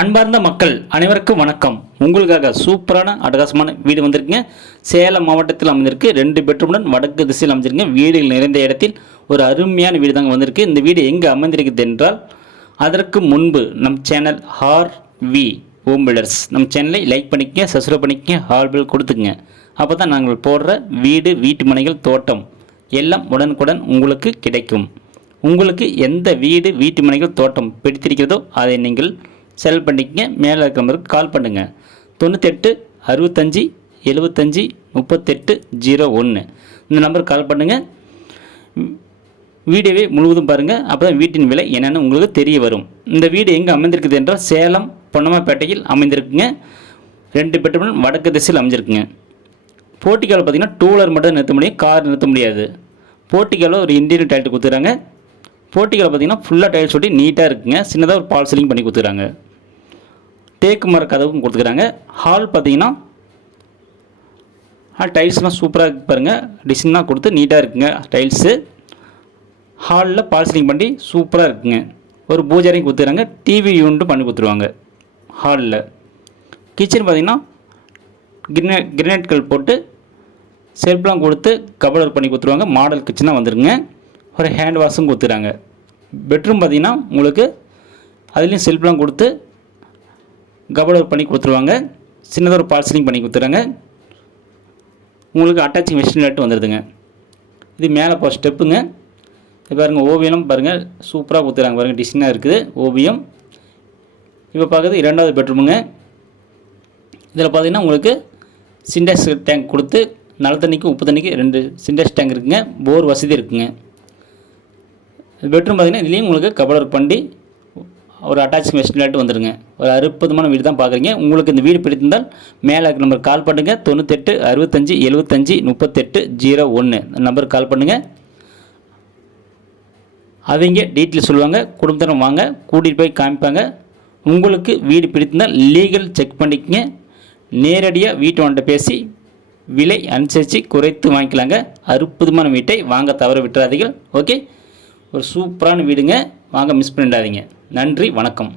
அன்பார்ந்த மக்கள் அனைவருக்கும் வணக்கம். உங்களுக்காக சூப்பரான அட்டகாசமான வீடு வந்திருக்குங்க. சேலம் மாவட்டத்தில் அமைந்திருக்கு. 2 பெட்ரூமுடன் வடக்கு திசையில் அமைஞ்சிருங்க. வீடுகள் நிறைந்த இடத்தில் ஒரு அருமையான வீடு தாங்க வந்திருக்கு. இந்த வீடு எங்கே அமைந்திருக்குது என்றால், அதற்கு முன்பு நம் சேனல் ஆர்வி ஹோம் பில்டர்ஸ் நம் சேனலை லைக் பண்ணிக்கங்க, சப்ஸ்கிரைப் பண்ணிக்கங்க, ஆல் பெல் கொடுத்துங்க. அப்போ தான் நாங்கள் போடுற வீடு, வீட்டு மனைகள், தோட்டம் எல்லாம் உடனுக்குடன் உங்களுக்கு கிடைக்கும். உங்களுக்கு எந்த வீடு, வீட்டு மனைகள், தோட்டம் பிடித்திருக்கிறதோ அதை நீங்கள் செல் பண்ணிக்கங்க. மேலே இருக்கிற நம்பருக்கு கால் பண்ணுங்கள். 98 65 75 38 01 இந்த நம்பருக்கு கால் பண்ணுங்கள். வீடியோவை முழுவதும் பாருங்கள். அப்போ தான் வீட்டின் விலை என்னென்னு உங்களுக்கு தெரிய வரும். இந்த வீடு எங்கே அமைந்திருக்குது என்றால், சேலம் பொன்னம்மாப்பேட்டையில் அமைந்திருக்குங்க. 2 பெட்ரூம் வடக்கு திசையில் அமைஞ்சிருக்குங்க. போர்ட்டிகாவில் பார்த்தீங்கன்னா 2 வீலர் மட்டும் நிறுத்த முடியும், கார் நிறுத்த முடியாது. போர்ட்டிகாவில் ஒரு இன்டீரியர் டைல்ஸ் கொடுத்துறாங்க. போர்ட்டிகாவில் பார்த்தீங்கன்னா ஃபுல்லாக டைல்ஸ் ஒட்டி நீட்டாக இருக்குங்க. சின்னதாக ஒரு பால் சீலிங் பண்ணி கொடுத்துறாங்க. தேக்கு மர கதவும் கொடுத்துக்கிறாங்க. ஹால் பார்த்தீங்கன்னா டைல்ஸ்லாம் சூப்பராக இருக்கு பாருங்கள். டிசைனாக கொடுத்து நீட்டாக இருக்குங்க டைல்ஸு. ஹாலில் பால் சீலிங் பண்ணி சூப்பராக இருக்குங்க. ஒரு பூஜாரையும் கொடுத்துறாங்க. டிவி யூனிட்டும் பண்ணி கொடுத்துருவாங்க. ஹாலில் கிச்சன் பார்த்தீங்கன்னா கிரனைட் கல் போட்டு செல்ஃப்லாம் கொடுத்து கபோர்ட் பண்ணி கொடுத்துருவாங்க. மாடல் கிச்சனாக வந்துருங்க. ஒரு ஹேண்ட் வாஷும் கொடுத்துறாங்க. பெட்ரூம் பார்த்திங்கன்னா உங்களுக்கு அதுலேயும் செல்ஃப்லாம் கொடுத்து கபோர்ட் பண்ணி கொடுத்துருவாங்க. சின்னதாக ஒரு பால் சீலிங் பண்ணி கொடுத்துறாங்க. உங்களுக்கு அட்டாச்சிங் வெஸ்டர்ன் லைட் வந்துடுதுங்க. இது மேலே போகிற ஸ்டெப்புங்க. இது பாருங்கள், ஓவியம் பாருங்கள் சூப்பராக கொடுத்துறாங்க பாருங்கள். டிசைனாக இருக்குது ஓவியம். இப்போ பார்க்குறது 2வது பெட்ரூமுங்க. இதில் பார்த்திங்கன்னா உங்களுக்கு சிண்டெக்ஸ் டேங்க் கொடுத்து நல்ல தண்ணிக்கு உப்பு தண்ணிக்கு 2 சிண்டெக்ஸ் டேங்க் இருக்குங்க. போர் வசதி இருக்குங்க. பெட்ரூம் பார்த்திங்கன்னா இதுலேயும் உங்களுக்கு கபோர்ட் பண்ணி ஒரு அட்டாச்சிங் வெஸ்டர்ன் லைட் வந்துடுங்க. ஒரு அற்புதமான வீடு தான் பார்க்குறீங்க. உங்களுக்கு இந்த வீடு பிடித்திருந்தால் மேலே நம்பருக்கு கால் பண்ணுங்கள். 98 65 75 38 01 நம்பருக்கு கால் பண்ணுங்கள். அவங்க டீட்டெயில் சொல்லுவாங்க. குடும்பத்தினர் வாங்க, கூட்டிகிட்டு போய் காமிப்பாங்க. உங்களுக்கு வீடு பிடித்திருந்தால் லீகல் செக் பண்ணிக்கங்க. நேரடியாக வீட்டு வாண்ட பேசி விலை அனுசரித்து குறைத்து வாங்கிக்கலாங்க. அற்புதமான வீட்டை வாங்க தவற விட்டுறாதீர்கள். ஓகே, ஒரு சூப்பரான வீடுங்க. வாங்க, மிஸ் பண்ணிடாதீங்க. நன்றி, வணக்கம்.